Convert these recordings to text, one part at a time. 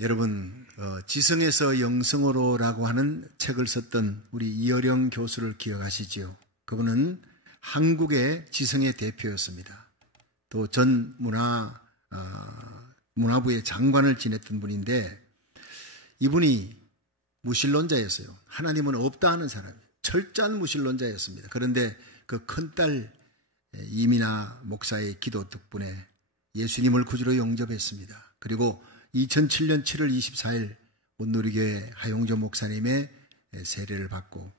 여러분, 지성에서 영성으로라고 하는 책을 썼던 우리 이어령 교수를 기억하시지요? 그분은 한국의 지성의 대표였습니다. 또 전 문화부의 장관을 지냈던 분인데, 이분이 무신론자였어요. 하나님은 없다 하는 사람이에요. 철저한 무신론자였습니다. 그런데 그 큰딸 이민아 목사의 기도 덕분에 예수님을 구주로 영접했습니다. 그리고 2007년 7월 24일 온누리교회 하용조 목사님의 세례를 받고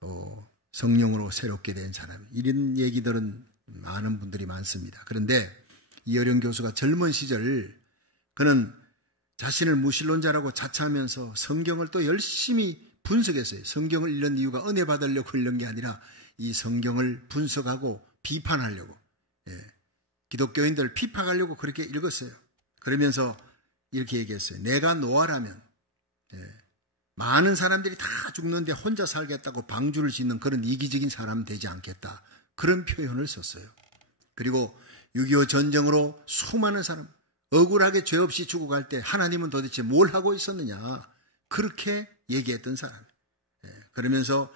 또 성령으로 새롭게 된 사람, 이런 얘기들은 많은 분들이 많습니다. 그런데 이어령 교수가 젊은 시절 그는 자신을 무신론자라고 자처하면서 성경을 또 열심히 분석했어요. 성경을 읽는 이유가 은혜 받으려고 읽는 게 아니라 이 성경을 분석하고 비판하려고, 기독교인들을 피파하려고 그렇게 읽었어요. 그러면서 이렇게 얘기했어요. 내가 노아라면 많은 사람들이 다 죽는데 혼자 살겠다고 방주를 짓는 그런 이기적인 사람 되지 않겠다. 그런 표현을 썼어요. 그리고 6.25 전쟁으로 수많은 사람 억울하게 죄 없이 죽어갈 때 하나님은 도대체 뭘 하고 있었느냐, 그렇게 얘기했던 사람. 그러면서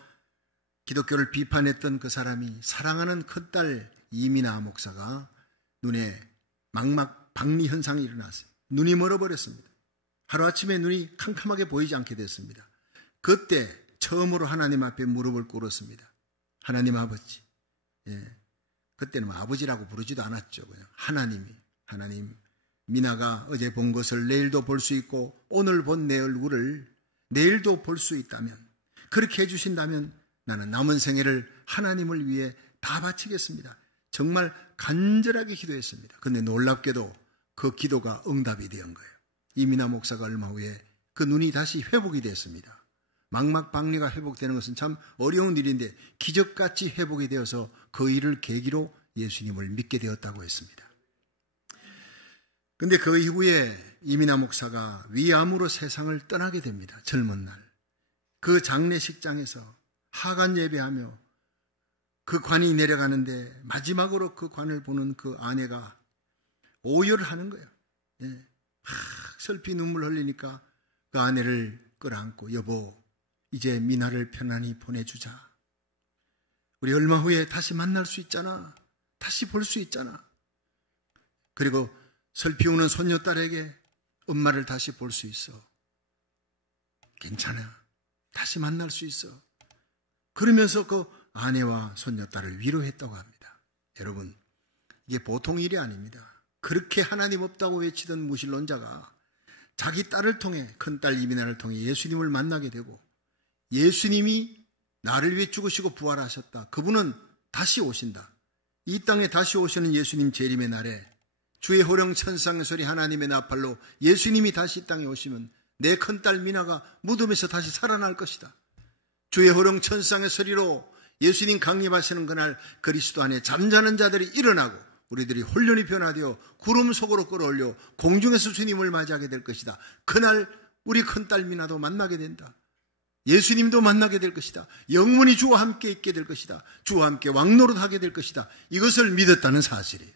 기독교를 비판했던 그 사람이 사랑하는 큰딸 이민아 목사가 눈에 망막 박리 현상이 일어났어요. 눈이 멀어버렸습니다. 하루아침에 눈이 캄캄하게 보이지 않게 됐습니다. 그때 처음으로 하나님 앞에 무릎을 꿇었습니다. 하나님 아버지. 그때는 아버지라고 부르지도 않았죠. 그냥 하나님, 미나가 어제 본 것을 내일도 볼 수 있고 오늘 본 내 얼굴을 내일도 볼 수 있다면, 그렇게 해주신다면 나는 남은 생애를 하나님을 위해 다 바치겠습니다. 정말 간절하게 기도했습니다. 그런데 놀랍게도 그 기도가 응답이 된 거예요. 이민아 목사가 얼마 후에 그 눈이 다시 회복이 됐습니다. 망막박리가 회복되는 것은 참 어려운 일인데 기적같이 회복이 되어서 그 일을 계기로 예수님을 믿게 되었다고 했습니다. 그런데 그 이후에 이민아 목사가 위암으로 세상을 떠나게 됩니다. 젊은 날. 그 장례식장에서 하간 예배하며 그 관이 내려가는데 마지막으로 그 관을 보는 그 아내가 오열을 하는 거예요. 슬피 눈물 흘리니까 그 아내를 끌어안고, 여보, 이제 미나를 편안히 보내주자. 우리 얼마 후에 다시 만날 수 있잖아. 다시 볼 수 있잖아. 그리고 슬피 우는 손녀딸에게 엄마를 다시 볼 수 있어. 괜찮아. 다시 만날 수 있어. 그러면서 그 아내와 손녀딸을 위로했다고 합니다. 여러분, 이게 보통 일이 아닙니다. 그렇게 하나님 없다고 외치던 무신론자가 자기 딸을 통해, 큰딸 이민아를 통해 예수님을 만나게 되고, 예수님이 나를 위해 죽으시고 부활하셨다. 그분은 다시 오신다. 이 땅에 다시 오시는 예수님 재림의 날에 주의 호령 천상의 소리 하나님의 나팔로 예수님이 다시 이 땅에 오시면 내 큰딸 미나가 무덤에서 다시 살아날 것이다. 주의 호령 천상의 소리로 예수님 강림하시는 그날 그리스도 안에 잠자는 자들이 일어나고 우리들이 혼련히 변화되어 구름 속으로 끌어올려 공중에서 주님을 맞이하게 될 것이다. 그날 우리 큰딸 미나도 만나게 된다. 예수님도 만나게 될 것이다. 영원히 주와 함께 있게 될 것이다. 주와 함께 왕노릇하게 될 것이다. 이것을 믿었다는 사실이에요.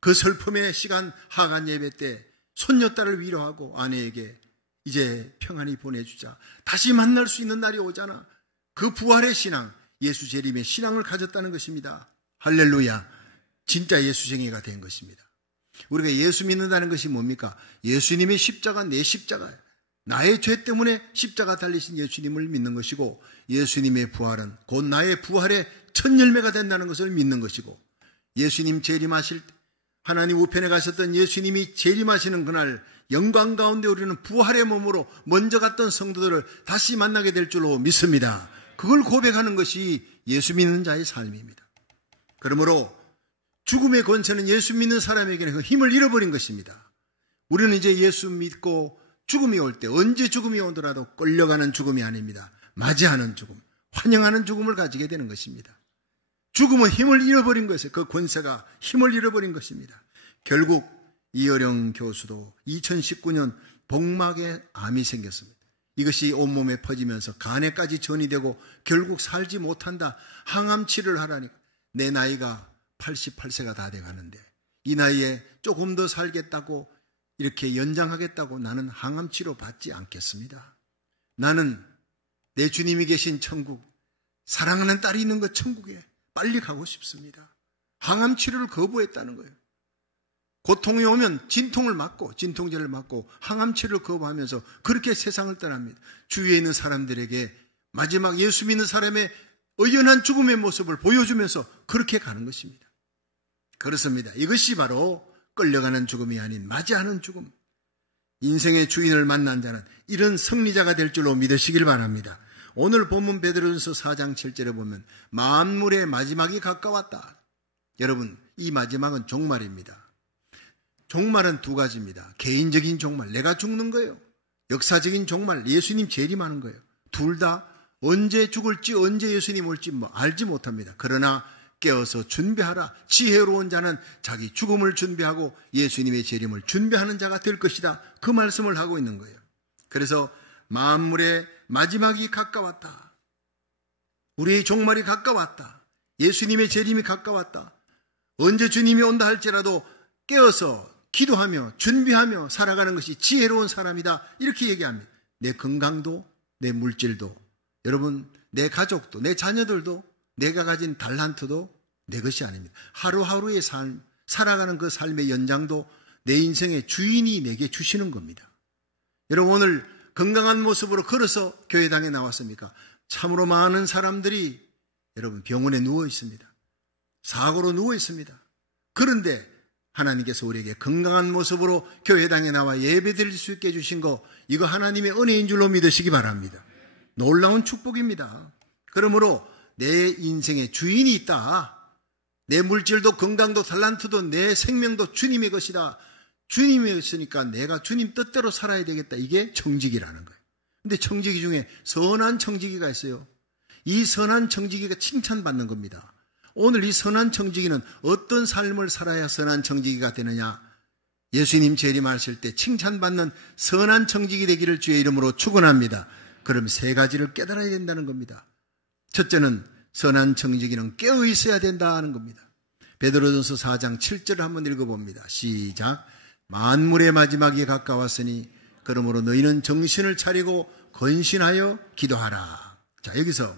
그 슬픔의 시간 하간 예배 때 손녀딸을 위로하고 아내에게 이제 평안히 보내주자. 다시 만날 수 있는 날이 오잖아. 그 부활의 신앙, 예수 재림의 신앙을 가졌다는 것입니다. 할렐루야. 진짜 예수쟁이가 된 것입니다. 우리가 예수 믿는다는 것이 뭡니까? 예수님의 십자가, 내 십자가예요. 나의 죄 때문에 십자가 달리신 예수님을 믿는 것이고, 예수님의 부활은 곧 나의 부활의 첫 열매가 된다는 것을 믿는 것이고, 예수님 재림하실 때 하나님 우편에 가셨던 예수님이 재림하시는 그날 영광 가운데 우리는 부활의 몸으로 먼저 갔던 성도들을 다시 만나게 될 줄로 믿습니다. 그걸 고백하는 것이 예수 믿는 자의 삶입니다. 그러므로 죽음의 권세는 예수 믿는 사람에게는 그 힘을 잃어버린 것입니다. 우리는 이제 예수 믿고 죽음이 올 때, 언제 죽음이 오더라도 끌려가는 죽음이 아닙니다. 맞이하는 죽음, 환영하는 죽음을 가지게 되는 것입니다. 죽음은 힘을 잃어버린 것이에요. 그 권세가 힘을 잃어버린 것입니다. 결국 이어령 교수도 2019년 복막에 암이 생겼습니다. 이것이 온몸에 퍼지면서 간에까지 전이되고 결국 살지 못한다. 항암 치료를 하라니까. 내 나이가 88세가 다 돼가는데 이 나이에 조금 더 살겠다고 이렇게 연장하겠다고 나는 항암치료 받지 않겠습니다. 나는 내 주님이 계신 천국, 사랑하는 딸이 있는 그 천국에 빨리 가고 싶습니다. 항암치료를 거부했다는 거예요. 고통이 오면 진통을 맞고 진통제를 맞고 항암치료를 거부하면서 그렇게 세상을 떠납니다. 주위에 있는 사람들에게 마지막 예수 믿는 사람의 의연한 죽음의 모습을 보여주면서 그렇게 가는 것입니다. 그렇습니다. 이것이 바로 끌려가는 죽음이 아닌 맞이하는 죽음. 인생의 주인을 만난 자는 이런 승리자가 될 줄로 믿으시길 바랍니다. 오늘 본문 베드로전서 4장 7절에 보면 만물의 마지막이 가까웠다. 여러분, 이 마지막은 종말입니다. 종말은 두 가지입니다. 개인적인 종말, 내가 죽는 거예요. 역사적인 종말, 예수님 재림하는 거예요. 둘 다 언제 죽을지 언제 예수님 올지 알지 못합니다. 그러나 깨어서 준비하라. 지혜로운 자는 자기 죽음을 준비하고 예수님의 재림을 준비하는 자가 될 것이다. 그 말씀을 하고 있는 거예요. 그래서 만물의 마지막이 가까웠다. 우리의 종말이 가까웠다. 예수님의 재림이 가까웠다. 언제 주님이 온다 할지라도 깨어서 기도하며 준비하며 살아가는 것이 지혜로운 사람이다. 이렇게 얘기합니다. 내 건강도 내 물질도 여러분 내 가족도 내 자녀들도 내가 가진 달란트도 내 것이 아닙니다. 하루하루의 삶, 살아가는 그 삶의 연장도 내 인생의 주인이 내게 주시는 겁니다. 여러분 오늘 건강한 모습으로 걸어서 교회당에 나왔습니까? 참으로 많은 사람들이 여러분 병원에 누워 있습니다. 사고로 누워 있습니다. 그런데 하나님께서 우리에게 건강한 모습으로 교회당에 나와 예배드릴 수 있게 해주신 거 이거 하나님의 은혜인 줄로 믿으시기 바랍니다. 놀라운 축복입니다. 그러므로 내 인생의 주인이 있다. 내 물질도 건강도 달란트도 내 생명도 주님의 것이다. 주님의 것이니까 내가 주님 뜻대로 살아야 되겠다. 이게 청지기라는 거예요. 근데 청지기 중에 선한 청지기가 있어요. 이 선한 청지기가 칭찬받는 겁니다. 오늘 이 선한 청지기는 어떤 삶을 살아야 선한 청지기가 되느냐? 예수님 재림하실 때 칭찬받는 선한 청지기 되기를 주의 이름으로 축원합니다. 그럼 세 가지를 깨달아야 된다는 겁니다. 첫째는 선한 청지기는 깨어 있어야 된다는 겁니다. 베드로전서 4장 7절을 한번 읽어봅니다. 시작. 만물의 마지막이 가까웠으니 그러므로 너희는 정신을 차리고 건신하여 기도하라. 자, 여기서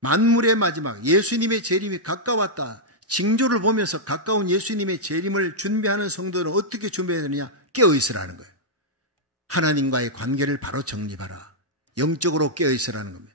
만물의 마지막, 예수님의 재림이 가까웠다. 징조를 보면서 가까운 예수님의 재림을 준비하는 성도는 어떻게 준비해야 되느냐? 깨어있으라는 거예요. 하나님과의 관계를 바로 정립하라. 영적으로 깨어있으라는 겁니다.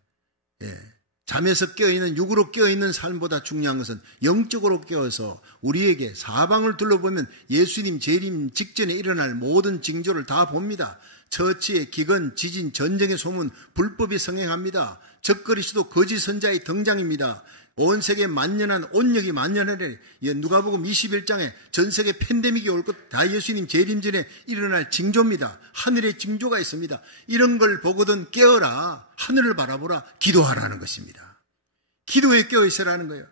잠에서 깨어있는, 육으로 깨어있는 삶보다 중요한 것은 영적으로 깨어서 우리에게 사방을 둘러보면 예수님 재림 직전에 일어날 모든 징조를 다 봅니다. 처치의 기근, 지진, 전쟁의 소문, 불법이 성행합니다. 적그리스도 거짓 선자의 등장입니다. 온 세계 만연한 온역이 만연하래. 누가복음 21장에 전 세계 팬데믹이 올 것 다 예수님 재림 전에 일어날 징조입니다. 하늘의 징조가 있습니다. 이런 걸 보거든 깨어라. 하늘을 바라보라. 기도하라는 것입니다. 기도에 깨어 있으라는 거예요.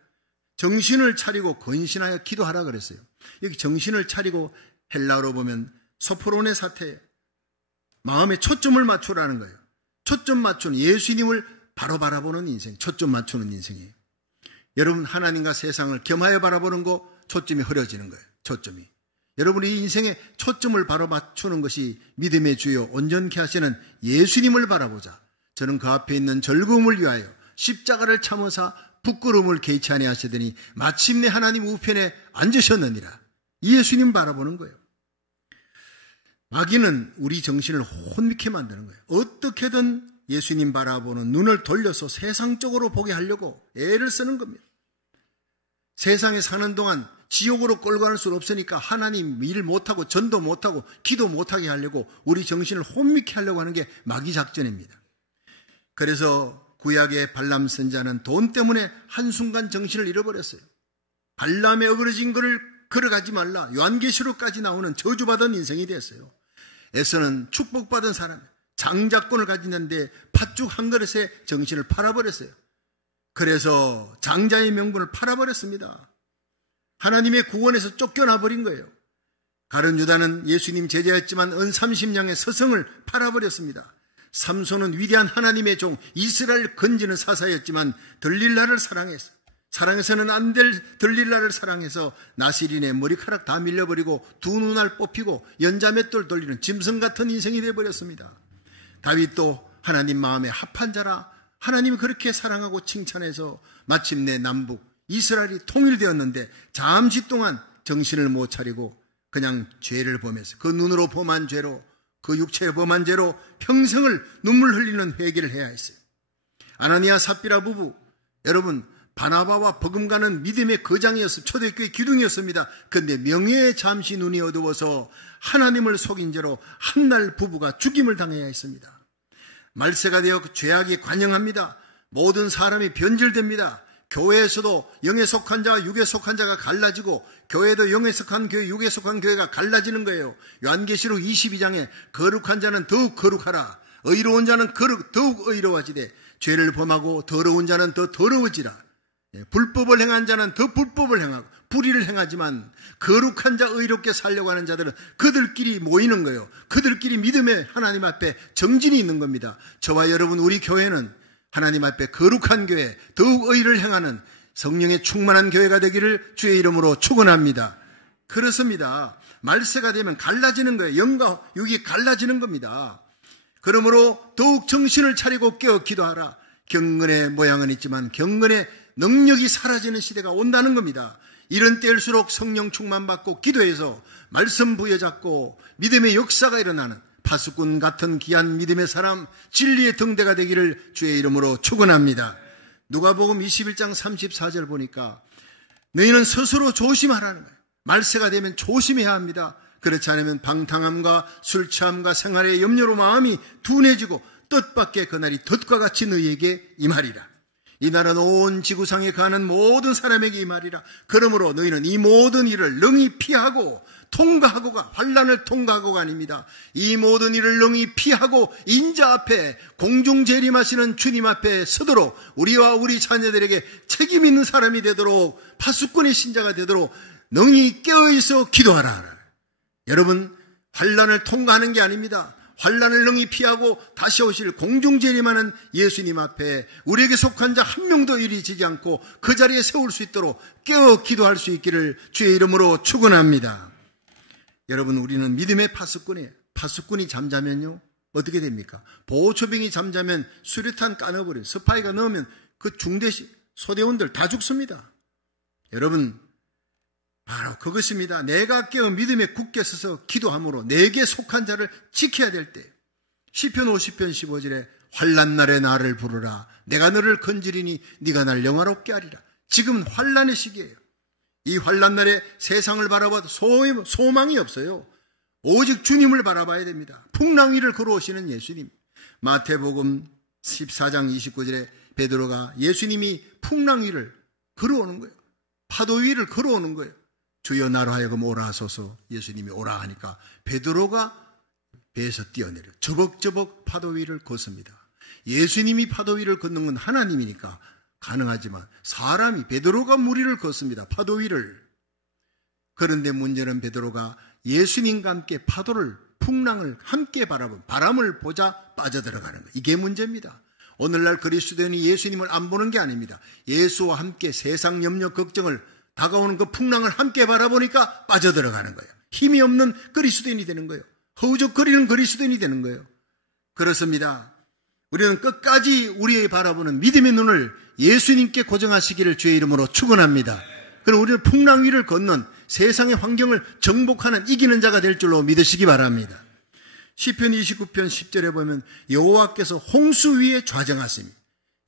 정신을 차리고 건신하여 기도하라 그랬어요. 여기 정신을 차리고 헬라어로 보면 소프로네 사태에 마음에 초점을 맞추라는 거예요. 초점 맞추는 예수님을 바로 바라보는 인생, 초점 맞추는 인생이에요. 여러분 하나님과 세상을 겸하여 바라보는 거 초점이 흐려지는 거예요. 초점이. 여러분이 인생에 초점을 바로 맞추는 것이 믿음의 주요 온전케 하시는 예수님을 바라보자. 저는 그 앞에 있는 즐거움을 위하여 십자가를 참으사 부끄러움을 개의치 아니하시더니 마침내 하나님 우편에 앉으셨느니라. 이 예수님 바라보는 거예요. 마귀는 우리 정신을 혼미케 만드는 거예요. 어떻게든 예수님 바라보는 눈을 돌려서 세상적으로 보게 하려고 애를 쓰는 겁니다. 세상에 사는 동안 지옥으로 끌고 갈 수는 없으니까 하나님 일 못하고 전도 못하고 기도 못하게 하려고 우리 정신을 혼미케 하려고 하는 게 마귀 작전입니다. 그래서 구약의 발람 선자는 돈 때문에 한순간 정신을 잃어버렸어요. 발람에 어그러진 것을 걸어가지 말라. 요한계시록까지 나오는 저주받은 인생이 됐어요. 에서는 축복받은 사람, 장자권을 가지는데 팥죽 한 그릇에 정신을 팔아버렸어요. 그래서 장자의 명분을 팔아버렸습니다. 하나님의 구원에서 쫓겨나버린 거예요. 가룟 유다는 예수님 제자였지만 은 30냥의 서성을 팔아버렸습니다. 삼손은 위대한 하나님의 종 이스라엘 건지는 사사였지만 들릴라를 사랑했어요. 사랑해서는 안 될 들릴라를 사랑해서 나시린의 머리카락 다 밀려버리고 두 눈알 뽑히고 연자맷돌 돌리는 짐승 같은 인생이 되어버렸습니다. 다윗도 하나님 마음에 합한 자라 하나님이 그렇게 사랑하고 칭찬해서 마침내 남북 이스라엘이 통일되었는데 잠시 동안 정신을 못 차리고 그냥 죄를 범해서 그 눈으로 범한 죄로 그 육체에 범한 죄로 평생을 눈물 흘리는 회개를 해야 했어요. 아나니아 삽비라 부부, 여러분 바나바와 버금가는 믿음의 거장이었어 초대교회 기둥이었습니다. 그런데 명예에 잠시 눈이 어두워서 하나님을 속인 죄로 한날 부부가 죽임을 당해야 했습니다. 말세가 되어 죄악이 관영합니다. 모든 사람이 변질됩니다. 교회에서도 영에 속한 자와 육에 속한 자가 갈라지고 교회도 영에 속한 교회, 육에 속한 교회가 갈라지는 거예요. 요한계시록 22장에 거룩한 자는 더욱 거룩하라. 의로운 자는 더욱 의로워지되 죄를 범하고 더러운 자는 더 더러워지라. 불법을 행한 자는 더 불법을 행하고 불의를 행하지만 거룩한 자 의롭게 살려고 하는 자들은 그들끼리 모이는 거예요. 그들끼리 믿음의 하나님 앞에 정진이 있는 겁니다. 저와 여러분 우리 교회는 하나님 앞에 거룩한 교회, 더욱 의를 행하는 성령의 충만한 교회가 되기를 주의 이름으로 축원합니다. 그렇습니다. 말세가 되면 갈라지는 거예요. 영과 육이 갈라지는 겁니다. 그러므로 더욱 정신을 차리고 깨어 기도하라. 경건의 모양은 있지만 경건의 능력이 사라지는 시대가 온다는 겁니다. 이런 때일수록 성령 충만받고 기도해서 말씀 부여잡고 믿음의 역사가 일어나는 파수꾼 같은 귀한 믿음의 사람, 진리의 등대가 되기를 주의 이름으로 축원합니다. 누가복음 21장 34절 보니까 너희는 스스로 조심하라는 거예요. 말세가 되면 조심해야 합니다. 그렇지 않으면 방탕함과 술 취함과 생활의 염려로 마음이 둔해지고 뜻밖의 그날이 덫과 같이 너희에게 임하리라. 이 날은 온 지구상에 가는 모든 사람에게 임하리라. 그러므로 너희는 이 모든 일을 능히 피하고 통과하고가 환난을 통과하고가 아닙니다. 이 모든 일을 능히 피하고 인자 앞에 공중 재림하시는 주님 앞에 서도록 우리와 우리 자녀들에게 책임 있는 사람이 되도록 파수꾼의 신자가 되도록 능히 깨어있어 기도하라. 여러분 환난을 통과하는 게 아닙니다. 환난을 능히 피하고 다시 오실 공중 재림하는 예수님 앞에 우리에게 속한 자 한 명도 이르지 않고 그 자리에 세울 수 있도록 깨어 기도할 수 있기를 주의 이름으로 축원합니다. 여러분 우리는 믿음의 파수꾼이에요. 파수꾼이 잠자면요 어떻게 됩니까? 보호초병이 잠자면 수류탄 까넣어버려요. 스파이가 넣으면 그 중대 소대원들 다 죽습니다. 여러분 바로 그것입니다. 내가 깨어 믿음에 굳게 서서 기도함으로 내게 속한 자를 지켜야 될 때 시편 50편 15절에 환난날에 나를 부르라. 내가 너를 건지리니 네가 날 영화롭게 하리라. 지금은 환난의 시기예요. 이 환난날에 세상을 바라봐도 소망이 없어요. 오직 주님을 바라봐야 됩니다. 풍랑 위를 걸어오시는 예수님. 마태복음 14장 29절에 베드로가 예수님이 풍랑 위를 걸어오는 거예요. 파도 위를 걸어오는 거예요. 주여 나로 하여금 오라 하소서. 예수님이 오라 하니까 베드로가 배에서 뛰어내려 저벅저벅 파도 위를 걷습니다. 예수님이 파도 위를 걷는 건 하나님이니까 가능하지만 사람이 베드로가 물 위를 걷습니다. 파도 위를. 그런데 문제는 베드로가 예수님과 함께 파도를 풍랑을 함께 바라본 바람을 보자 빠져들어가는 거예요. 이게 문제입니다. 오늘날 그리스도인이 예수님을 안 보는 게 아닙니다. 예수와 함께 세상 염려 걱정을 다가오는 그 풍랑을 함께 바라보니까 빠져들어가는 거예요. 힘이 없는 그리스도인이 되는 거예요. 허우적거리는 그리스도인이 되는 거예요. 그렇습니다. 우리는 끝까지 우리의 바라보는 믿음의 눈을 예수님께 고정하시기를 주의 이름으로 축원합니다. 그럼 우리는 풍랑 위를 걷는 세상의 환경을 정복하는 이기는 자가 될 줄로 믿으시기 바랍니다. 시편 29편 10절에 보면 여호와께서 홍수 위에 좌정하시니,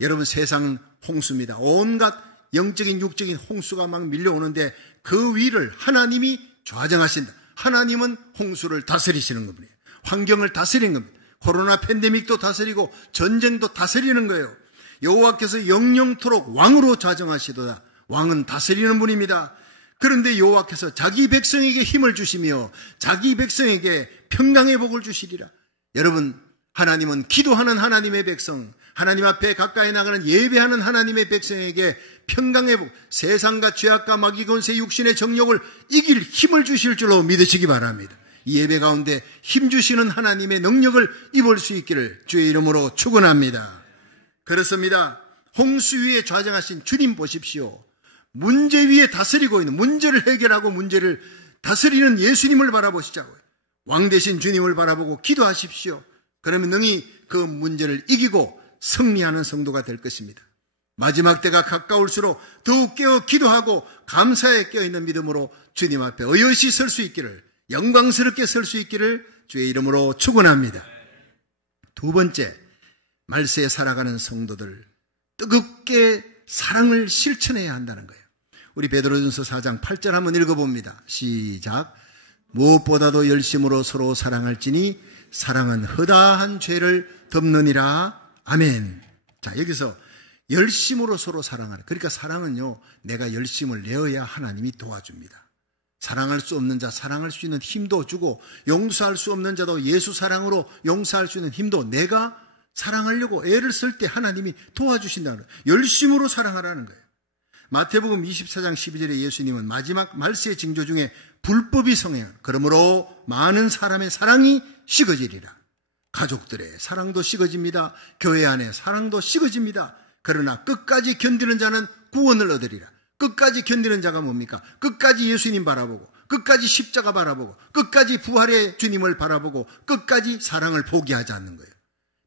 여러분 세상은 홍수입니다. 온갖 영적인 육적인 홍수가 막 밀려오는데 그 위를 하나님이 좌정하신다. 하나님은 홍수를 다스리시는 겁니다. 환경을 다스리는 겁니다. 코로나 팬데믹도 다스리고 전쟁도 다스리는 거예요. 여호와께서 영영토록 왕으로 좌정하시도다. 왕은 다스리는 분입니다. 그런데 여호와께서 자기 백성에게 힘을 주시며 자기 백성에게 평강의 복을 주시리라. 여러분 하나님은 기도하는 하나님의 백성, 하나님 앞에 가까이 나가는 예배하는 하나님의 백성에게 평강의 복, 세상과 죄악과 마귀 권세 육신의 정욕을 이길 힘을 주실 줄로 믿으시기 바랍니다. 이 예배 가운데 힘 주시는 하나님의 능력을 입을 수 있기를 주의 이름으로 축원합니다. 그렇습니다. 홍수 위에 좌정하신 주님 보십시오. 문제 위에 다스리고 있는, 문제를 해결하고 문제를 다스리는 예수님을 바라보시자고요. 왕 되신 주님을 바라보고 기도하십시오. 그러면 능히 그 문제를 이기고 승리하는 성도가 될 것입니다. 마지막 때가 가까울수록 더욱 깨어 기도하고 감사에 깨어있는 믿음으로 주님 앞에 의젓이 설 수 있기를, 영광스럽게 설 수 있기를 주의 이름으로 축원합니다. 두 번째, 말세에 살아가는 성도들, 뜨겁게 사랑을 실천해야 한다는 거예요. 우리 베드로전서 4장 8절 한번 읽어봅니다. 시작. 무엇보다도 열심으로 서로 사랑할지니 사랑은 허다한 죄를 덮느니라. 아멘. 자, 여기서 열심으로 서로 사랑하는, 그러니까 사랑은요, 내가 열심을 내어야 하나님이 도와줍니다. 사랑할 수 없는 자 사랑할 수 있는 힘도 주고, 용서할 수 없는 자도 예수 사랑으로 용서할 수 있는 힘도 내가 사랑하려고 애를 쓸 때 하나님이 도와주신다는 거예요. 열심으로 사랑하라는 거예요. 마태복음 24장 12절에 예수님은 마지막 말세의 징조 중에 불법이 성행하는, 그러므로 많은 사람의 사랑이 식어지리라. 가족들의 사랑도 식어집니다. 교회 안의 사랑도 식어집니다. 그러나 끝까지 견디는 자는 구원을 얻으리라. 끝까지 견디는 자가 뭡니까? 끝까지 예수님 바라보고, 끝까지 십자가 바라보고, 끝까지 부활의 주님을 바라보고, 끝까지 사랑을 포기하지 않는 거예요.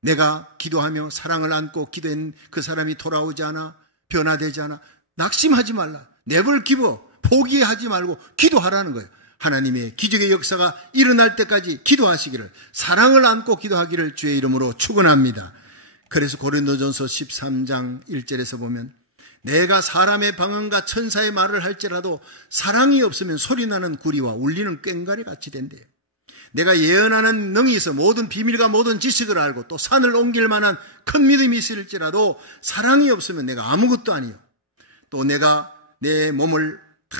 내가 기도하며 사랑을 안고 기도한 그 사람이 돌아오지 않아, 변화되지 않아, 낙심하지 말라. never give up. 포기하지 말고 기도하라는 거예요. 하나님의 기적의 역사가 일어날 때까지 기도하시기를, 사랑을 안고 기도하기를 주의 이름으로 축원합니다. 그래서 고린도전서 13장 1절에서 보면, 내가 사람의 방언과 천사의 말을 할지라도 사랑이 없으면 소리나는 구리와 울리는 꽹과리 같이 된대요. 내가 예언하는 능이 있어 모든 비밀과 모든 지식을 알고 또 산을 옮길 만한 큰 믿음이 있을지라도 사랑이 없으면 내가 아무것도 아니요. 또 내가 내 몸을 다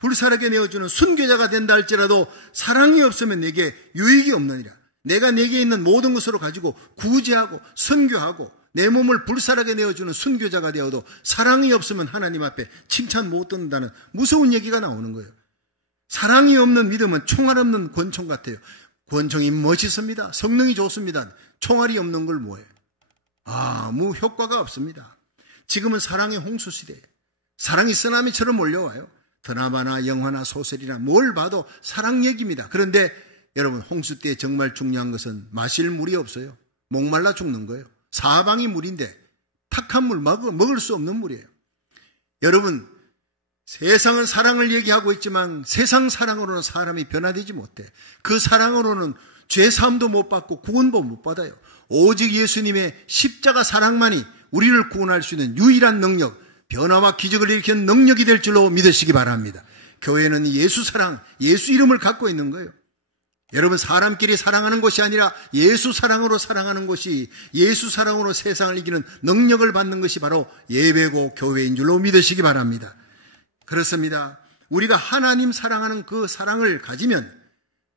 불사르게 내어주는 순교자가 된다 할지라도 사랑이 없으면 내게 유익이 없느니라. 내가 내게 있는 모든 것으로 가지고 구제하고 선교하고 내 몸을 불사르게 내어주는 순교자가 되어도 사랑이 없으면 하나님 앞에 칭찬 못 듣는다는 무서운 얘기가 나오는 거예요. 사랑이 없는 믿음은 총알 없는 권총 같아요. 권총이 멋있습니다. 성능이 좋습니다. 총알이 없는 걸 뭐예요? 아무 효과가 없습니다. 지금은 사랑의 홍수 시대예요. 사랑이 쓰나미처럼 몰려와요. 드라마나 영화나 소설이나 뭘 봐도 사랑 얘기입니다. 그런데 여러분, 홍수 때 정말 중요한 것은 마실 물이 없어요. 목말라 죽는 거예요. 사방이 물인데 탁한 물, 먹을 수 없는 물이에요. 여러분, 세상은 사랑을 얘기하고 있지만 세상 사랑으로는 사람이 변화되지 못해. 그 사랑으로는 죄사함도 못 받고 구원도 못 받아요. 오직 예수님의 십자가 사랑만이 우리를 구원할 수 있는 유일한 능력, 변화와 기적을 일으키는 능력이 될 줄로 믿으시기 바랍니다. 교회는 예수 사랑, 예수 이름을 갖고 있는 거예요. 여러분, 사람끼리 사랑하는 것이 아니라 예수 사랑으로 사랑하는 것이, 예수 사랑으로 세상을 이기는 능력을 받는 것이 바로 예배고 교회인 줄로 믿으시기 바랍니다. 그렇습니다. 우리가 하나님 사랑하는 그 사랑을 가지면,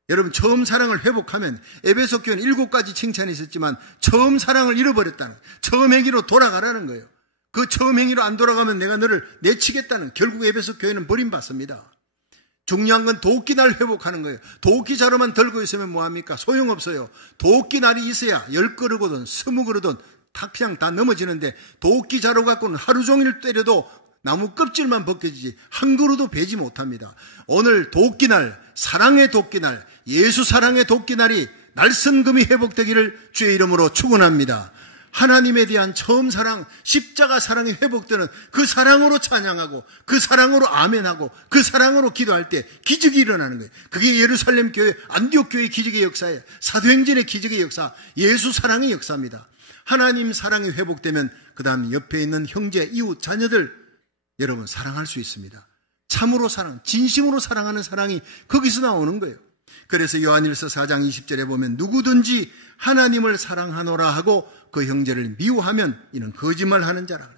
여러분, 처음 사랑을 회복하면, 에베소 교회는 7가지 칭찬이 있었지만 처음 사랑을 잃어버렸다는, 처음 행위로 돌아가라는 거예요. 그 처음 행위로 안 돌아가면 내가 너를 내치겠다는, 결국 에베소 교회는 버림받습니다. 중요한 건 도끼날 회복하는 거예요. 도끼자루만 들고 있으면 뭐합니까? 소용없어요. 도끼날이 있어야 10그루거든 20그루든 그냥 다 넘어지는데, 도끼자루 갖고는 하루 종일 때려도 나무 껍질만 벗겨지지 한 그루도 베지 못합니다. 오늘 도끼날, 사랑의 도끼날, 예수 사랑의 도끼날이 날선금이 회복되기를 주의 이름으로 축원합니다. 하나님에 대한 처음 사랑, 십자가 사랑이 회복되는 그 사랑으로 찬양하고, 그 사랑으로 아멘하고, 그 사랑으로 기도할 때 기적이 일어나는 거예요. 그게 예루살렘 교회, 안디옥 교회 기적의 역사예요. 사도행전의 기적의 역사, 예수 사랑의 역사입니다. 하나님 사랑이 회복되면 그 다음 옆에 있는 형제, 이웃, 자녀들, 여러분 사랑할 수 있습니다. 참으로 사랑, 진심으로 사랑하는 사랑이 거기서 나오는 거예요. 그래서 요한일서 4장 20절에 보면, 누구든지 하나님을 사랑하노라 하고 그 형제를 미워하면 이는 거짓말하는 자라.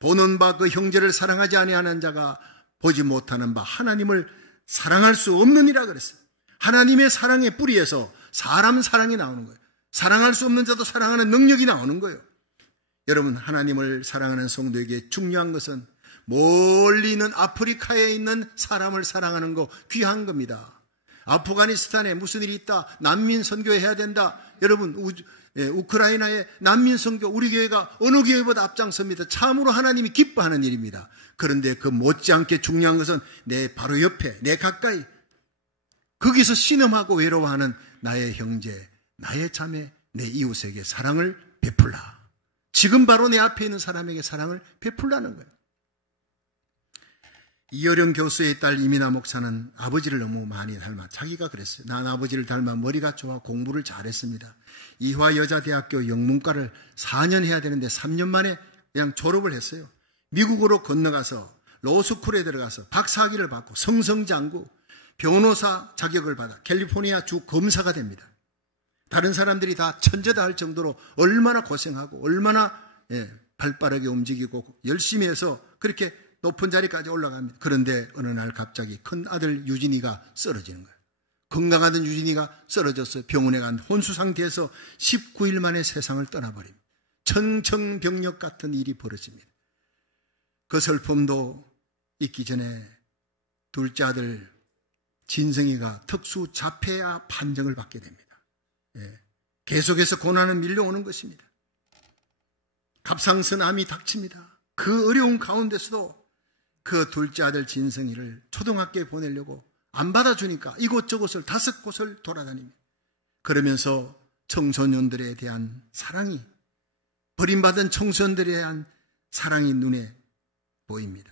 보는 바 그 형제를 사랑하지 아니하는 자가 보지 못하는 바 하나님을 사랑할 수 없느니라 그랬어요. 하나님의 사랑의 뿌리에서 사람 사랑이 나오는 거예요. 사랑할 수 없는 자도 사랑하는 능력이 나오는 거예요. 여러분, 하나님을 사랑하는 성도에게 중요한 것은 멀리 있는 아프리카에 있는 사람을 사랑하는 거 귀한 겁니다. 아프가니스탄에 무슨 일이 있다. 난민 선교해야 된다. 여러분, 우크라이나의 난민 선교, 우리 교회가 어느 교회보다 앞장섭니다. 참으로 하나님이 기뻐하는 일입니다. 그런데 그 못지않게 중요한 것은 내 바로 옆에, 내 가까이, 거기서 신음하고 외로워하는 나의 형제, 나의 자매, 내 이웃에게 사랑을 베풀라. 지금 바로 내 앞에 있는 사람에게 사랑을 베풀라는 거예요. 이어령 교수의 딸 이민아 목사는 아버지를 너무 많이 닮아, 자기가 그랬어요. 난 아버지를 닮아 머리가 좋아 공부를 잘했습니다. 이화여자대학교 영문과를 4년 해야 되는데 3년 만에 그냥 졸업을 했어요. 미국으로 건너가서 로스쿨에 들어가서 박사학위를 받고 성성장구 변호사 자격을 받아 캘리포니아 주 검사가 됩니다. 다른 사람들이 다 천재다 할 정도로 얼마나 고생하고 얼마나 발빠르게 움직이고 열심히 해서 그렇게 높은 자리까지 올라갑니다. 그런데 어느 날 갑자기 큰 아들 유진이가 쓰러지는 거예요. 건강하던 유진이가 쓰러져서 병원에 간 혼수 상태에서 19일 만에 세상을 떠나버립니다. 천청병력 같은 일이 벌어집니다. 그 슬픔도 있기 전에 둘째 아들 진성이가 특수 자폐아 판정을 받게 됩니다. 계속해서 고난은 밀려오는 것입니다. 갑상선 암이 닥칩니다. 그 어려운 가운데서도 그 둘째 아들 진성이를 초등학교에 보내려고 안 받아주니까 이곳저곳을 5곳을 돌아다닙니다. 그러면서 청소년들에 대한 사랑이, 버림받은 청소년들에 대한 사랑이 눈에 보입니다.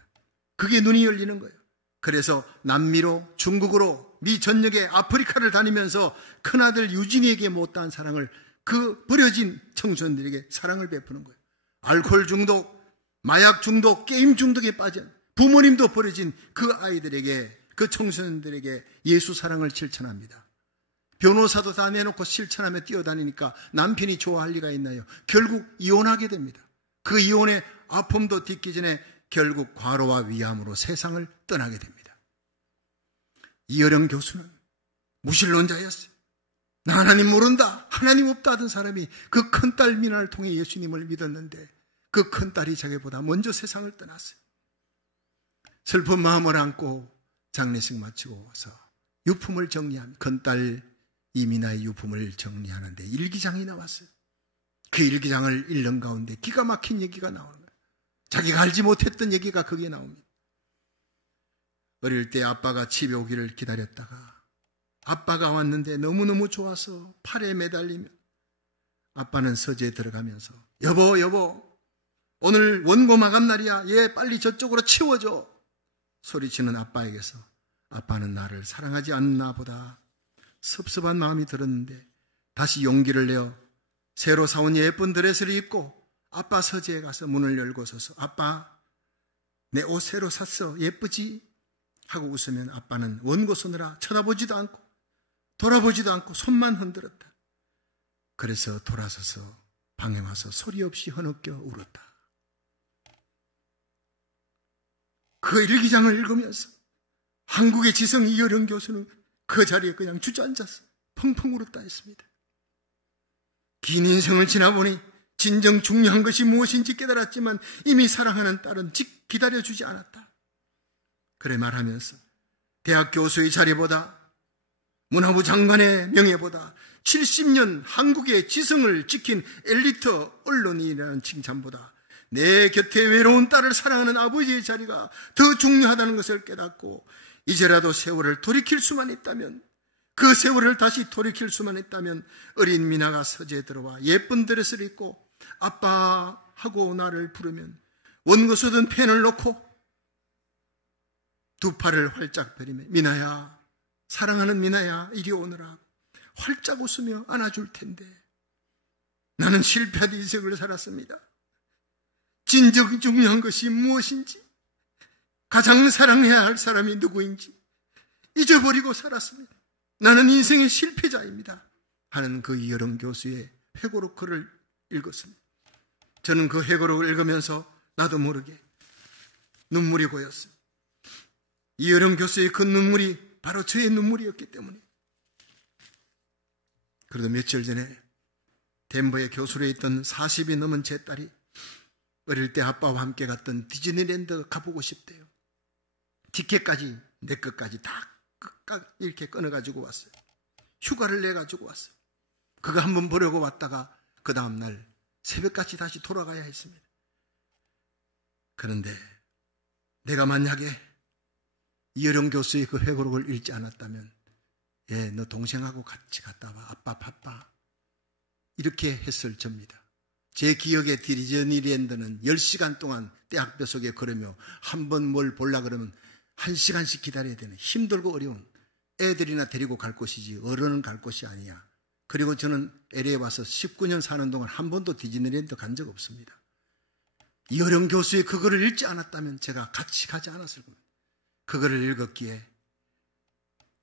그게 눈이 열리는 거예요. 그래서 남미로, 중국으로, 미 전역에 아프리카를 다니면서 큰아들 유진이에게 못다한 사랑을, 그 버려진 청소년들에게 사랑을 베푸는 거예요. 알코올 중독, 마약 중독, 게임 중독에 빠진 부모님도 버려진 그 아이들에게, 그 청소년들에게 예수 사랑을 실천합니다. 변호사도 다 내놓고 실천하며 뛰어다니니까 남편이 좋아할 리가 있나요? 결국 이혼하게 됩니다. 그 이혼의 아픔도 딛기 전에 결국 과로와 위암으로 세상을 떠나게 됩니다. 이어령 교수는 무신론자였어요. 나 하나님 모른다, 하나님 없다 하던 사람이 그 큰딸 미나를 통해 예수님을 믿었는데 그 큰딸이 자기보다 먼저 세상을 떠났어요. 슬픈 마음을 안고 장례식 마치고 와서 유품을 정리합니다. 큰딸 이민아의 유품을 정리하는데 일기장이 나왔어요. 그 일기장을 읽는 가운데 기가 막힌 얘기가 나오는 거예요. 자기가 알지 못했던 얘기가 거기에 나옵니다. 어릴 때 아빠가 집에 오기를 기다렸다가 아빠가 왔는데 너무너무 좋아서 팔에 매달리며 아빠는 서재에 들어가면서 여보 오늘 원고 마감 날이야. 얘 빨리 저쪽으로 치워줘. 소리치는 아빠에게서 아빠는 나를 사랑하지 않나 보다 섭섭한 마음이 들었는데 다시 용기를 내어 새로 사온 예쁜 드레스를 입고 아빠 서재에 가서 문을 열고 서서 아빠 내 옷 새로 샀어. 예쁘지? 하고 웃으면 아빠는 원고 서느라 쳐다보지도 않고 돌아보지도 않고 손만 흔들었다. 그래서 돌아서서 방에 와서 소리 없이 흐느껴 울었다. 그 일기장을 읽으면서 한국의 지성 이어령 교수는 그 자리에 그냥 주저앉아서 펑펑 울었다 했습니다. 긴 인생을 지나보니 진정 중요한 것이 무엇인지 깨달았지만 이미 사랑하는 딸은 기다려주지 않았다. 그래 말하면서 대학 교수의 자리보다 문화부 장관의 명예보다 70년 한국의 지성을 지킨 엘리트 언론인이라는 칭찬보다 내 곁에 외로운 딸을 사랑하는 아버지의 자리가 더 중요하다는 것을 깨닫고 이제라도 세월을 돌이킬 수만 있다면, 그 세월을 다시 돌이킬 수만 있다면 어린 미나가 서재에 들어와 예쁜 드레스를 입고 아빠 하고 나를 부르면 원고 쓰던 펜을 놓고 두 팔을 활짝 펴리며 미나야, 사랑하는 미나야, 이리 오너라 활짝 웃으며 안아줄 텐데 나는 실패한 인생을 살았습니다. 진정 중요한 것이 무엇인지, 가장 사랑해야 할 사람이 누구인지 잊어버리고 살았습니다. 나는 인생의 실패자입니다. 하는 그 이어령 교수의 회고록 글을 읽었습니다. 저는 그 회고록을 읽으면서 나도 모르게 눈물이 고였어요. 이어령 교수의 그 눈물이 바로 저의 눈물이었기 때문에. 그래도 며칠 전에 덴버의 교수로 있던 40이 넘은 제 딸이 어릴 때 아빠와 함께 갔던 디즈니랜드 가보고 싶대요. 티켓까지 내 것까지 다 이렇게 끊어가지고 왔어요. 휴가를 내가지고 왔어요. 그거 한번 보려고 왔다가 그 다음날 새벽까지 다시 돌아가야 했습니다. 그런데 내가 만약에 이어령 교수의 그 회고록을 읽지 않았다면, 너 동생하고 같이 갔다 와. 아빠 바빠. 이렇게 했을 접니다. 제 기억에 디즈니랜드는 10시간 동안 대학교 속에 걸으며 한 번 뭘 보려 그러면 1시간씩 기다려야 되는 힘들고 어려운, 애들이나 데리고 갈 곳이지 어른은 갈 곳이 아니야. 그리고 저는 LA에 와서 19년 사는 동안 한 번도 디즈니랜드 간 적 없습니다. 이어령 교수의 그거를 읽지 않았다면 제가 같이 가지 않았을 겁니다. 그거를 읽었기에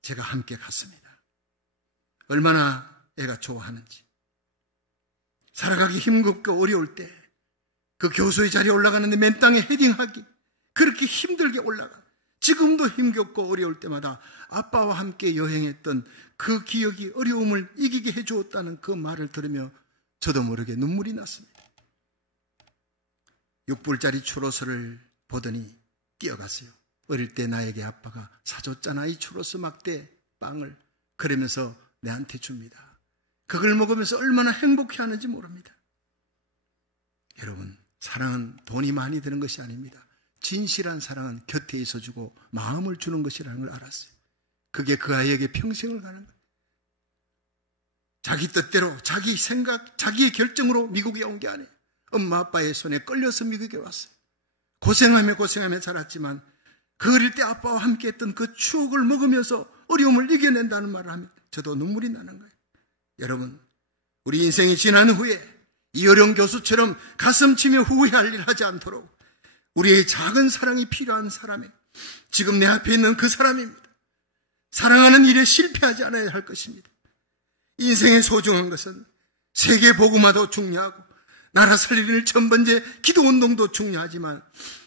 제가 함께 갔습니다. 얼마나 애가 좋아하는지. 살아가기 힘겹고 어려울 때 그 교수의 자리에 올라가는데 맨 땅에 헤딩하기, 그렇게 힘들게 올라가. 지금도 힘겹고 어려울 때마다 아빠와 함께 여행했던 그 기억이 어려움을 이기게 해주었다는 그 말을 들으며 저도 모르게 눈물이 났습니다. 6불짜리 추로스를 보더니 뛰어갔어요. 어릴 때 나에게 아빠가 사줬잖아, 이 추로스 막대 빵을. 그러면서 내한테 줍니다. 그걸 먹으면서 얼마나 행복해하는지 모릅니다. 여러분, 사랑은 돈이 많이 드는 것이 아닙니다. 진실한 사랑은 곁에 있어주고 마음을 주는 것이라는 걸 알았어요. 그게 그 아이에게 평생을 가는 거예요. 자기 뜻대로, 자기 생각, 자기의 결정으로 미국에 온 게 아니에요. 엄마 아빠의 손에 끌려서 미국에 왔어요. 고생하며 자랐지만 그 어릴 때 아빠와 함께 했던 그 추억을 먹으면서 어려움을 이겨낸다는 말을 하면 저도 눈물이 나는 거예요. 여러분, 우리 인생이 지난 후에 이어령 교수처럼 가슴 치며 후회할 일 하지 않도록 우리의 작은 사랑이 필요한 사람이 지금 내 앞에 있는 그 사람입니다. 사랑하는 일에 실패하지 않아야 할 것입니다. 인생의 소중한 것은 세계 복음화도 중요하고 나라 살리는 천번째 기도운동도 중요하지만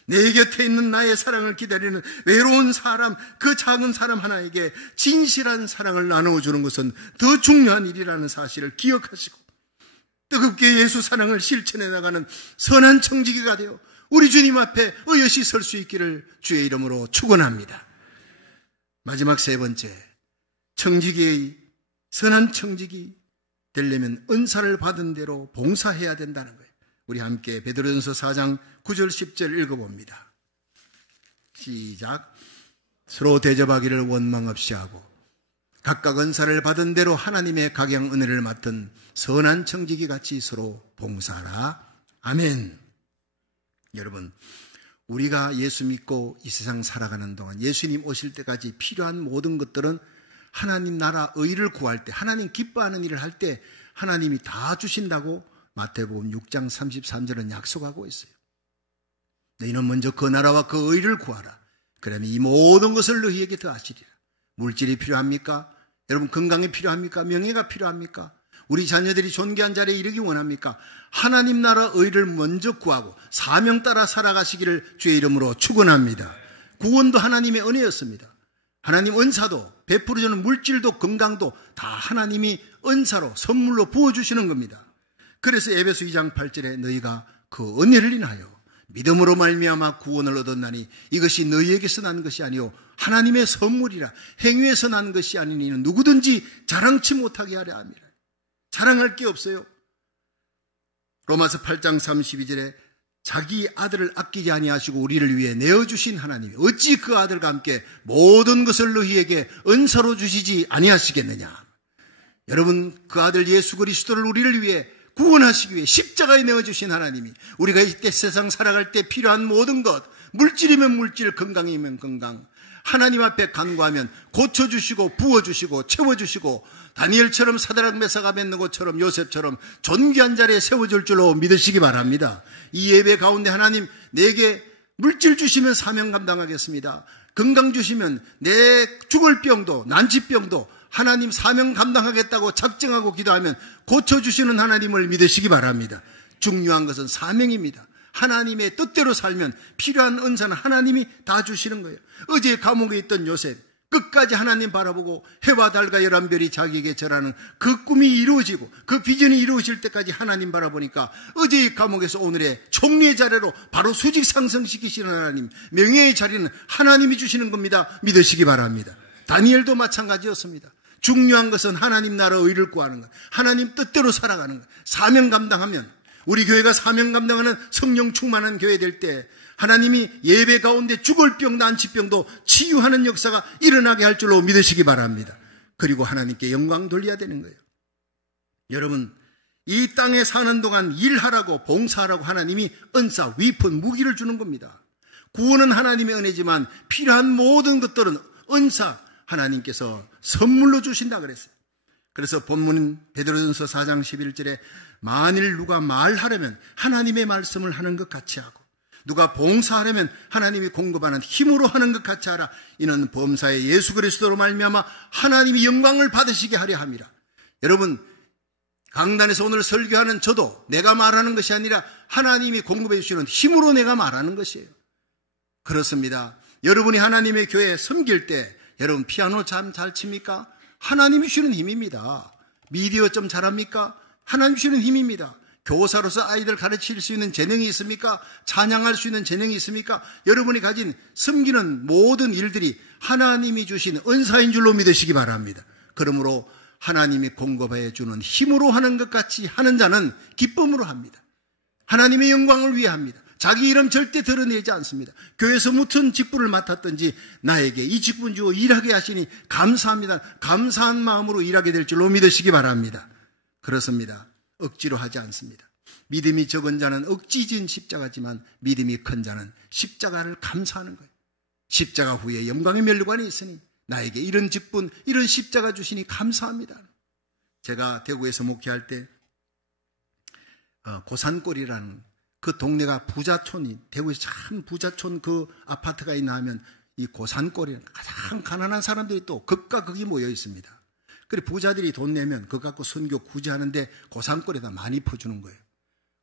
내 곁에 있는 나의 사랑을 기다리는 외로운 사람, 그 작은 사람 하나에게 진실한 사랑을 나누어주는 것은 더 중요한 일이라는 사실을 기억하시고 뜨겁게 예수 사랑을 실천해 나가는 선한 청지기가 되어 우리 주님 앞에 의젓이 설 수 있기를 주의 이름으로 축원합니다. 마지막 세 번째, 청지기의 선한 청지기 되려면 은사를 받은 대로 봉사해야 된다는 거예요. 우리 함께 베드로전서 4장 9절 10절 읽어봅니다. 시작. 서로 대접하기를 원망 없이 하고 각각 은사를 받은 대로 하나님의 각양 은혜를 맡은 선한 청지기 같이 서로 봉사하라. 아멘. 여러분, 우리가 예수 믿고 이 세상 살아가는 동안 예수님 오실 때까지 필요한 모든 것들은 하나님 나라 의를 구할 때, 하나님 기뻐하는 일을 할 때 하나님이 다 주신다고 마태복음 6장 33절은 약속하고 있어요. 너희는 먼저 그 나라와 그 의를 구하라. 그러면 이 모든 것을 너희에게 더하시리라. 물질이 필요합니까? 여러분, 건강이 필요합니까? 명예가 필요합니까? 우리 자녀들이 존귀한 자리에 이르기 원합니까? 하나님 나라 의를 먼저 구하고 사명 따라 살아가시기를 주의 이름으로 축원합니다. 구원도 하나님의 은혜였습니다. 하나님 은사도 베풀어주는 물질도 건강도 다 하나님이 은사로 선물로 부어주시는 겁니다. 그래서 에베소 2장 8절에 너희가 그 은혜를 인하여 믿음으로 말미암아 구원을 얻었나니 이것이 너희에게서 난 것이 아니요 하나님의 선물이라. 행위에서 난 것이 아니니 누구든지 자랑치 못하게 하려 함이라. 자랑할 게 없어요. 로마서 8장 32절에 자기 아들을 아끼지 아니하시고 우리를 위해 내어주신 하나님이 어찌 그 아들과 함께 모든 것을 너희에게 은사로 주시지 아니하시겠느냐. 여러분, 그 아들 예수 그리스도를 우리를 위해 구원하시기 위해 십자가에 내어주신 하나님이 우리가 이때 세상 살아갈 때 필요한 모든 것, 물질이면 물질, 건강이면 건강, 하나님 앞에 간구하면 고쳐주시고 부어주시고 채워주시고 다니엘처럼 사드락 메삭 아벳느고처럼 요셉처럼 존귀한 자리에 세워줄 줄로 믿으시기 바랍니다. 이 예배 가운데 하나님 내게 물질 주시면 사명 감당하겠습니다. 건강 주시면 내 죽을 병도 난치병도 하나님 사명 감당하겠다고 작정하고 기도하면 고쳐주시는 하나님을 믿으시기 바랍니다. 중요한 것은 사명입니다. 하나님의 뜻대로 살면 필요한 은사는 하나님이 다 주시는 거예요. 어제 감옥에 있던 요셉, 끝까지 하나님 바라보고 해와 달과 11별이 자기에게 절하는 그 꿈이 이루어지고 그 비전이 이루어질 때까지 하나님 바라보니까 어제의 감옥에서 오늘의 총리의 자리로 바로 수직 상승시키시는 하나님, 명예의 자리는 하나님이 주시는 겁니다. 믿으시기 바랍니다. 다니엘도 마찬가지였습니다. 중요한 것은 하나님 나라 의를 구하는 것, 하나님 뜻대로 살아가는 것. 사명 감당하면, 우리 교회가 사명 감당하는 성령 충만한 교회 될 때 하나님이 예배 가운데 죽을 병, 난치병도 치유하는 역사가 일어나게 할 줄로 믿으시기 바랍니다. 그리고 하나님께 영광 돌려야 되는 거예요. 여러분, 이 땅에 사는 동안 일하라고, 봉사하라고 하나님이 은사, 위폰, 무기를 주는 겁니다. 구원은 하나님의 은혜지만 필요한 모든 것들은 은사, 하나님께서 선물로 주신다 그랬어요. 그래서 본문 베드로전서 4장 11절에 만일 누가 말하려면 하나님의 말씀을 하는 것 같이 하고, 누가 봉사하려면 하나님이 공급하는 힘으로 하는 것 같이 하라. 이는 범사의 예수 그리스도로 말미암아 하나님이 영광을 받으시게 하려 함이라. 여러분, 강단에서 오늘 설교하는 저도 내가 말하는 것이 아니라 하나님이 공급해 주시는 힘으로 내가 말하는 것이에요. 그렇습니다. 여러분이 하나님의 교회에 섬길 때 여러분 피아노 참 잘 칩니까? 하나님이 주시는 힘입니다. 미디어 좀 잘합니까? 하나님이 주시는 힘입니다. 교사로서 아이들 가르칠 수 있는 재능이 있습니까? 찬양할 수 있는 재능이 있습니까? 여러분이 가진 섬기는 모든 일들이 하나님이 주신 은사인 줄로 믿으시기 바랍니다. 그러므로 하나님이 공급해 주는 힘으로 하는 것 같이 하는 자는 기쁨으로 합니다. 하나님의 영광을 위해 합니다. 자기 이름 절대 드러내지 않습니다. 교회에서 무슨 직분을 맡았든지 나에게 이 직분 주어 일하게 하시니 감사합니다. 감사한 마음으로 일하게 될 줄로 믿으시기 바랍니다. 그렇습니다. 억지로 하지 않습니다. 믿음이 적은 자는 억지진 십자가지만 믿음이 큰 자는 십자가를 감사하는 거예요. 십자가 후에 영광의 멸관이 있으니 나에게 이런 직분, 이런 십자가 주시니 감사합니다. 제가 대구에서 목회할 때 고산골이라는 그 동네가 부자촌이, 대구에서 참 부자촌 그 아파트가 있나 하면 이 고산골이 가장 가난한 사람들이 또 극과 극이 모여 있습니다. 그래 부자들이 돈 내면 그거 갖고 선교 구제하는데 고산골에다 많이 퍼주는 거예요.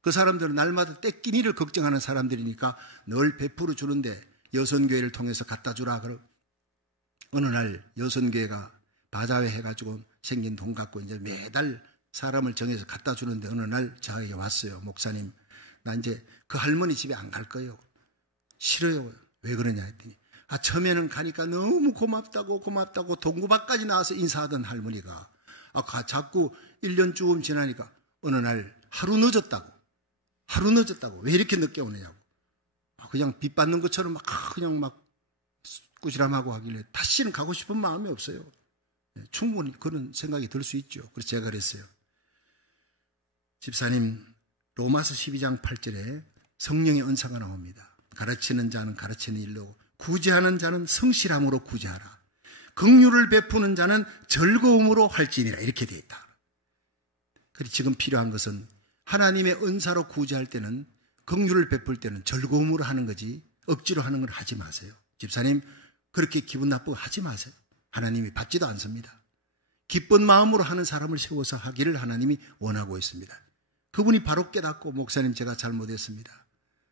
그 사람들은 날마다 떼끼니를 걱정하는 사람들이니까 늘 베풀어 주는데 여선교회를 통해서 갖다 주라. 어느 날 여선교회가 바자회 해가지고 생긴 돈 갖고 이제 매달 사람을 정해서 갖다 주는데 어느 날 저에게 왔어요. 목사님, 나 이제 그 할머니 집에 안 갈 거예요. 싫어요. 왜 그러냐 했더니 처음에는 가니까 너무 고맙다고 동구밖까지 나와서 인사하던 할머니가 자꾸 1년쯤 지나니까 어느 날 하루 늦었다고 왜 이렇게 늦게 오느냐고 그냥 빚 받는 것처럼 그냥 꾸지람하고 하길래 다시는 가고 싶은 마음이 없어요. 충분히 그런 생각이 들 수 있죠. 그래서 제가 그랬어요. 집사님, 로마서 12장 8절에 성령의 은사가 나옵니다. 가르치는 자는 가르치는 일로, 구제하는 자는 성실함으로 구제하라. 긍휼을 베푸는 자는 즐거움으로 할지니라. 이렇게 되어 있다. 그리고 지금 필요한 것은 하나님의 은사로 구제할 때는, 긍휼을 베풀 때는 즐거움으로 하는 거지 억지로 하는 걸 하지 마세요. 집사님, 그렇게 기분 나쁘고 하지 마세요. 하나님이 받지도 않습니다. 기쁜 마음으로 하는 사람을 세워서 하기를 하나님이 원하고 있습니다. 그분이 바로 깨닫고, 목사님 제가 잘못했습니다.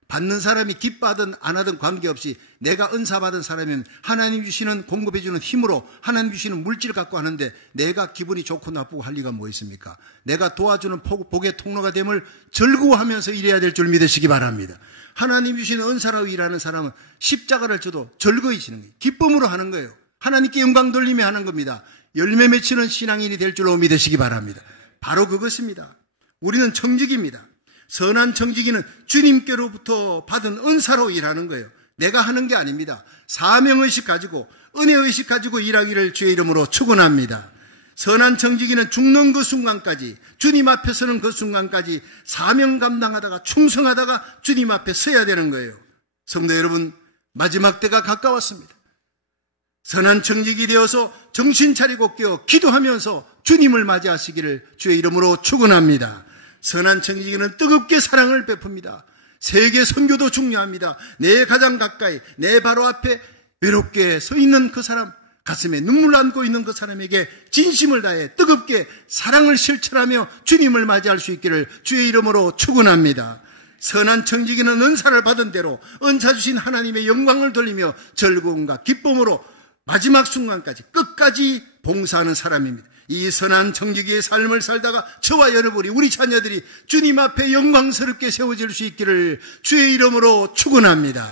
받는 사람이 기뻐하든 안 하든 관계없이 내가 은사 받은 사람이면 하나님 주시는, 공급해 주는 힘으로 하나님 주시는 물질을 갖고 하는데 내가 기분이 좋고 나쁘고 할 리가 뭐 있습니까? 내가 도와주는 복의 통로가 됨을 즐거워하면서 일해야 될 줄 믿으시기 바랍니다. 하나님 주시는 은사라고 일하는 사람은 십자가를 져도 즐거이 지는 거예요. 기쁨으로 하는 거예요. 하나님께 영광 돌리며 하는 겁니다. 열매 맺히는 신앙인이 될 줄로 믿으시기 바랍니다. 바로 그것입니다. 우리는 청지기입니다. 선한 청지기는 주님께로부터 받은 은사로 일하는 거예요. 내가 하는 게 아닙니다. 사명의식 가지고, 은혜의식 가지고 일하기를 주의 이름으로 축원합니다. 선한 청지기는 죽는 그 순간까지, 주님 앞에 서는 그 순간까지 사명 감당하다가 충성하다가 주님 앞에 서야 되는 거예요. 성도 여러분, 마지막 때가 가까웠습니다. 선한 청지기 되어서 정신 차리고 깨어 기도하면서 주님을 맞이하시기를 주의 이름으로 축원합니다. 선한 청지기는 뜨겁게 사랑을 베풉니다. 세계 선교도 중요합니다. 내 가장 가까이, 내 바로 앞에 외롭게 서 있는 그 사람, 가슴에 눈물 안고 있는 그 사람에게 진심을 다해 뜨겁게 사랑을 실천하며 주님을 맞이할 수 있기를 주의 이름으로 축원합니다. 선한 청지기는 은사를 받은 대로 은사 주신 하나님의 영광을 돌리며 즐거움과 기쁨으로 마지막 순간까지 끝까지 봉사하는 사람입니다. 이 선한 청지기의 삶을 살다가 저와 여러분이, 우리 자녀들이 주님 앞에 영광스럽게 세워질 수 있기를 주의 이름으로 축원합니다.